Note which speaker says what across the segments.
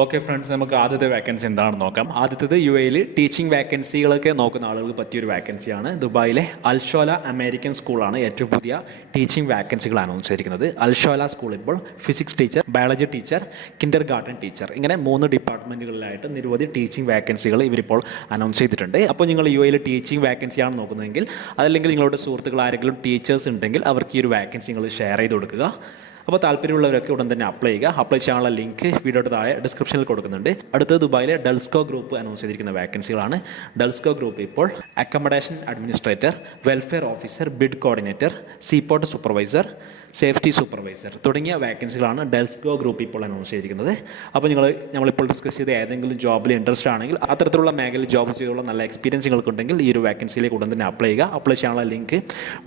Speaker 1: Okay friends നമുക്ക് ആദ്യത്തെ vacancy എന്താണെന്ന് നോക്കാം. ആദ്യത്തേത് യു എയിൽ ടീച്ചിങ് വാക്കൻസികളൊക്കെ നോക്കുന്ന ആളുകൾക്ക് പറ്റിയൊരു വാക്കൻസിയാണ് ദുബായിലെ അൽഷോല അമേരിക്കൻ സ്കൂളാണ് ഏറ്റവും പുതിയ ടീച്ചിങ് വാക്കൻസികൾ അനൗൺസ് ചെയ്തിരിക്കുന്നത് അൽഷോല സ്കൂൾ ഇപ്പോൾ physics teacher biology teacher kindergarten teacher ഇങ്ങനെ മൂന്ന് ഡിപ്പാർട്ട്മെന്റുകളിലായിട്ട് നിരവധി ടീച്ചിങ് വാക്കൻസികൾ ഇവരിപ്പോൾ അനൗൺസ് ചെയ്തിട്ടുണ്ട്. അപ്പോൾ നിങ്ങൾ യു എയിൽ ടീച്ചിങ് വാക്കൻസിയാണ് നോക്കുന്നതെങ്കിൽ അതല്ലെങ്കിൽ നിങ്ങളുടെ സുഹൃത്തുക്കൾ ആരെങ്കിലും ടീച്ചേഴ്സ് ഉണ്ടെങ്കിൽ അവർക്ക് ഈ ഒരു വാക്കൻസി നിങ്ങൾ ഷെയർ ചെയ്ത് കൊടുക്കുക. അപ്പോൾ താല്പര്യമുള്ളവരൊക്കെ ഉടൻ തന്നെ അപ്ലൈ ചെയ്യുക. അപ്ലൈ ചെയ്യാനുള്ള ലിങ്ക് വീഡിയോയുടെ താഴെ ഡിസ്ക്രിപ്ഷനിൽ കൊടുക്കുന്നുണ്ട്. അടുത്തത് ദുബായിലെ ഡൽസ്കോ ഗ്രൂപ്പ് അനൗൺസ് ചെയ്തിരിക്കുന്ന വാക്കൻസികളാണ് ഡൽസ്കോ ഗ്രൂപ്പ് ഇപ്പോൾ accommodation administrator welfare officer bid coordinator seaport supervisor safety supervisor തുടങ്ങിയ വാക്കൻസികളാണ് ഡെൽസ്കോ ഗ്രൂപ്പ് ഇപ്പോൾ അനൗൺസ് ചെയ്തിരിക്കുന്നത്. അപ്പോൾ നിങ്ങൾ നമ്മളിപ്പോൾ ഡിസ്കസ് ചെയ്ത ഏതെങ്കിലും ജോബിൽ ഇൻട്രസ്റ്റ് ആണെങ്കിൽ അത്തരത്തിലുള്ള മേഖലയിൽ ജോബ് ചെയ്തുള്ള നല്ല എക്സ്പീരിയൻസ് നിങ്ങൾക്കുണ്ടെങ്കിൽ ഈ ഒരു വാക്കൻസിയിലേക്ക് ഉടൻ തന്നെ അപ്ലൈ ചെയ്യുക. അപ്ലൈ ചെയ്യാനുള്ള ലിങ്ക്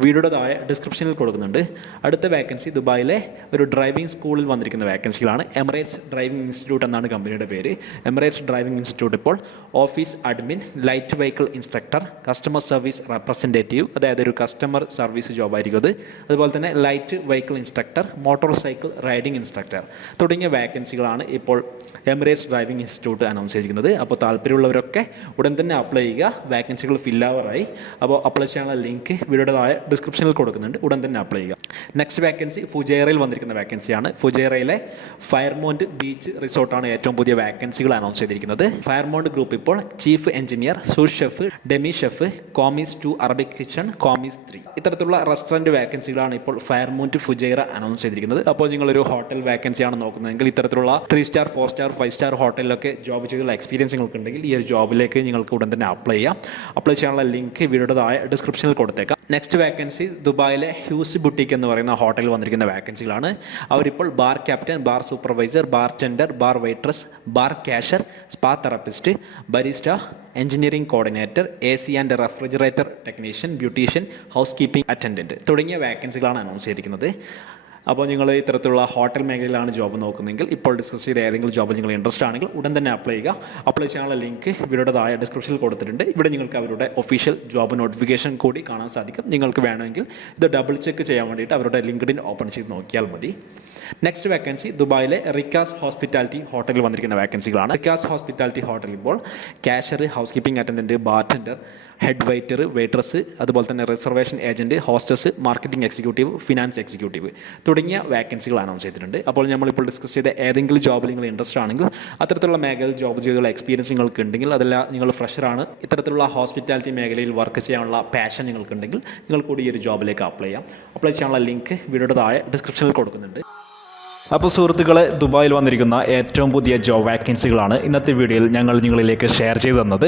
Speaker 1: വീഡിയോയുടെ താഴെ ഡിസ്ക്രിപ്ഷനിൽ കൊടുക്കുന്നുണ്ട്. അടുത്ത വാക്കൻസി ദുബായിലെ ഒരു ഡ്രൈവിംഗ് സ്കൂളിൽ വന്നിരിക്കുന്ന വാക്കൻസികളാണ് എമിറേറ്റ്സ് ഡ്രൈവിംഗ് ഇൻസ്റ്റിറ്റ്യൂട്ട് എന്നാണ് കമ്പനിയുടെ പേര്. എമിറേറ്റ്സ് ഡ്രൈവിംഗ് ഇൻസ്റ്റിറ്റ്യൂട്ട് ഇപ്പോൾ office admin light vehicle instructor customer service representative അതായത് ഒരു കസ്റ്റമർ സർവീസ് ജോബായിരിക്കും അത്. അതുപോലെ തന്നെ light vehicle instructor motorcycle riding instructor തുടങ്ങിയ വാക്കൻസികളാണ് ഇപ്പോൾ എമിറേറ്റ്സ് ഡ്രൈവിംഗ് ഇൻസ്റ്റിറ്റ്യൂട്ട് അനൗൺസ് ചെയ്തിരിക്കുന്നത്. അപ്പോൾ താല്പര്യമുള്ളവരൊക്കെ ഉടൻ തന്നെ അപ്ലൈ ചെയ്യുക. വാക്കൻസികൾ ഫില്ലാവറായി അപ്പോൾ അപ്ലൈ ചെയ്യാനുള്ള ലിങ്ക് വീഡിയോയുടെ ഡിസ്ക്രിപ്ഷനിൽ കൊടുക്കുന്നുണ്ട്. ഉടൻ തന്നെ അപ്ലൈ ചെയ്യുക. നെക്സ്റ്റ് വാക്കൻസി ഫുജേറയിൽ വന്നിരിക്കുന്ന വാക്കൻസിയാണ് ഫുജേറയിലെ ഫയർമോണ്ട് ബീച്ച് റിസോർട്ടാണ് ഏറ്റവും പുതിയ വാക്കൻസികൾ അനൗൺസ് ചെയ്തിരിക്കുന്നത്. ഫയർമോണ്ട് ഗ്രൂപ്പ് ഇപ്പോൾ chief engineer sous chef demi chef commis two Arabic kitchen commis three ഇത്തരത്തിലുള്ള റെസ്റ്റോറന്റ് വാക്കൻസികളാണ് ഇപ്പോൾ ഫയർമോണ്ട് ഫുജേറ അനൗൺസ് ചെയ്തിരിക്കുന്നത്. അപ്പോൾ നിങ്ങളൊരു ഹോട്ടൽ വാക്കൻസിയാണ് നോക്കുന്നതെങ്കിൽ ഇത്തരത്തിലുള്ള three star four star five star ഹോട്ടലിലൊക്കെ job ചെയ്തുള്ള എക്സ്പീരിയൻസ് നിങ്ങൾക്ക് ഉണ്ടെങ്കിൽ ഈ ഒരു ജോബിലേക്ക് നിങ്ങൾക്ക് ഉടൻ തന്നെ അപ്ലൈ ചെയ്യാം. അപ്ലൈ ചെയ്യാനുള്ള ലിങ്ക് വീഡിയോയുടെ ഡിസ്ക്രിപ്ഷനിൽ കൊടുത്തേക്കാം. നെക്സ്റ്റ് വാക്കൻസി ദുബായിലെ ഹ്യൂസ് ബുട്ടിക് എന്ന് പറയുന്ന ഹോട്ടലിൽ വന്നിരിക്കുന്ന വാക്കൻസികളാണ് അവരിപ്പോൾ bar captain bar supervisor bar tender bar waitress bar cashier spa therapist barista engineering coordinator A C and refrigerator technician beautician housekeeping attendant തുടങ്ങിയ വാക്കൻസികളാണ് അനൗൺസ് ചെയ്തിരിക്കുന്നത്. അപ്പോൾ നിങ്ങൾ ഇത്തരത്തിലുള്ള ഹോട്ടൽ മേഖലയിലാണ് ജോബ് നോക്കുന്നതെങ്കിൽ ഇപ്പോൾ ഡിസ്കസ് ചെയ്ത ഏതെങ്കിലും ജോബ് നിങ്ങൾ ഇൻട്രസ്റ്റ് ആണെങ്കിൽ ഉടൻ തന്നെ അപ്ലൈ ചെയ്യുക. അപ്ലൈ ചെയ്യാനുള്ള ലിങ്ക് ഇവരുടെ താഴെ ഡിസ്ക്രിപ്ഷനിൽ കൊടുത്തിട്ടുണ്ട്. ഇവിടെ നിങ്ങൾക്ക് അവരുടെ ഒഫീഷ്യൽ ജോബ് നോട്ടിഫിക്കേഷൻ കൂടി കാണാൻ സാധിക്കും. നിങ്ങൾക്ക് വേണമെങ്കിൽ ഇത് ഡബിൾ ചെക്ക് ചെയ്യാൻ വേണ്ടിയിട്ട് അവരുടെ ലിങ്ക്ഡിൻ ഓപ്പൺ ചെയ്ത് നോക്കിയാൽ മതി. നെക്സ്റ്റ് വേക്കൻസി ദുബായിലെ റിക്കാസ് ഹോസ്പിറ്റാലിറ്റി ഹോട്ടലിൽ വന്നിരിക്കുന്ന വേക്കൻസികളാണ് റിക്കാസ് ഹോസ്പിറ്റാലിറ്റി ഹോട്ടലിൽ ഇപ്പോൾ cashier housekeeping attendant bartender head waiter waiters അതുപോലെ തന്നെ reservation agent hostess marketing executive finance executive തുടങ്ങിയ വാക്കൻസികൾ അനൗൺസ് ചെയ്തിട്ടുണ്ട്. അപ്പോൾ നമ്മളിപ്പോൾ ഡിസ്കസ് ചെയ്ത ഏതെങ്കിലും ജോബിൽ നിങ്ങൾ ഇൻട്രസ്റ്റ് ആണെങ്കിൽ അത്തരത്തിലുള്ള മേഖലയിൽ ജോബ് ചെയ്തുള്ള എക്സ്പീരിയൻസ് നിങ്ങൾക്ക് ഉണ്ടെങ്കിൽ അതല്ല നിങ്ങൾ ഫ്രഷറാണ് ഇത്തരത്തിലുള്ള ഹോസ്പിറ്റാലിറ്റി മേഖലയിൽ വർക്ക് ചെയ്യാനുള്ള പാഷൻ നിങ്ങൾക്കുണ്ടെങ്കിൽ നിങ്ങൾ കൂടി ഈ ഒരു ജോബിലേക്ക് അപ്ലൈ ചെയ്യാം. അപ്ലൈ ചെയ്യാനുള്ള ലിങ്ക് വീഡിയോയുടെ താഴെ ഡിസ്ക്രിപ്ഷനിൽ കൊടുക്കുന്നുണ്ട്.
Speaker 2: അപ്പോൾ സുഹൃത്തുക്കളെ ദുബായിൽ വന്നിരിക്കുന്ന ഏറ്റവും പുതിയ ജോബ് വാക്കൻസികളാണ് ഇന്നത്തെ വീഡിയോയിൽ ഞങ്ങൾ നിങ്ങളിലേക്ക് ഷെയർ ചെയ്തു തന്നത്.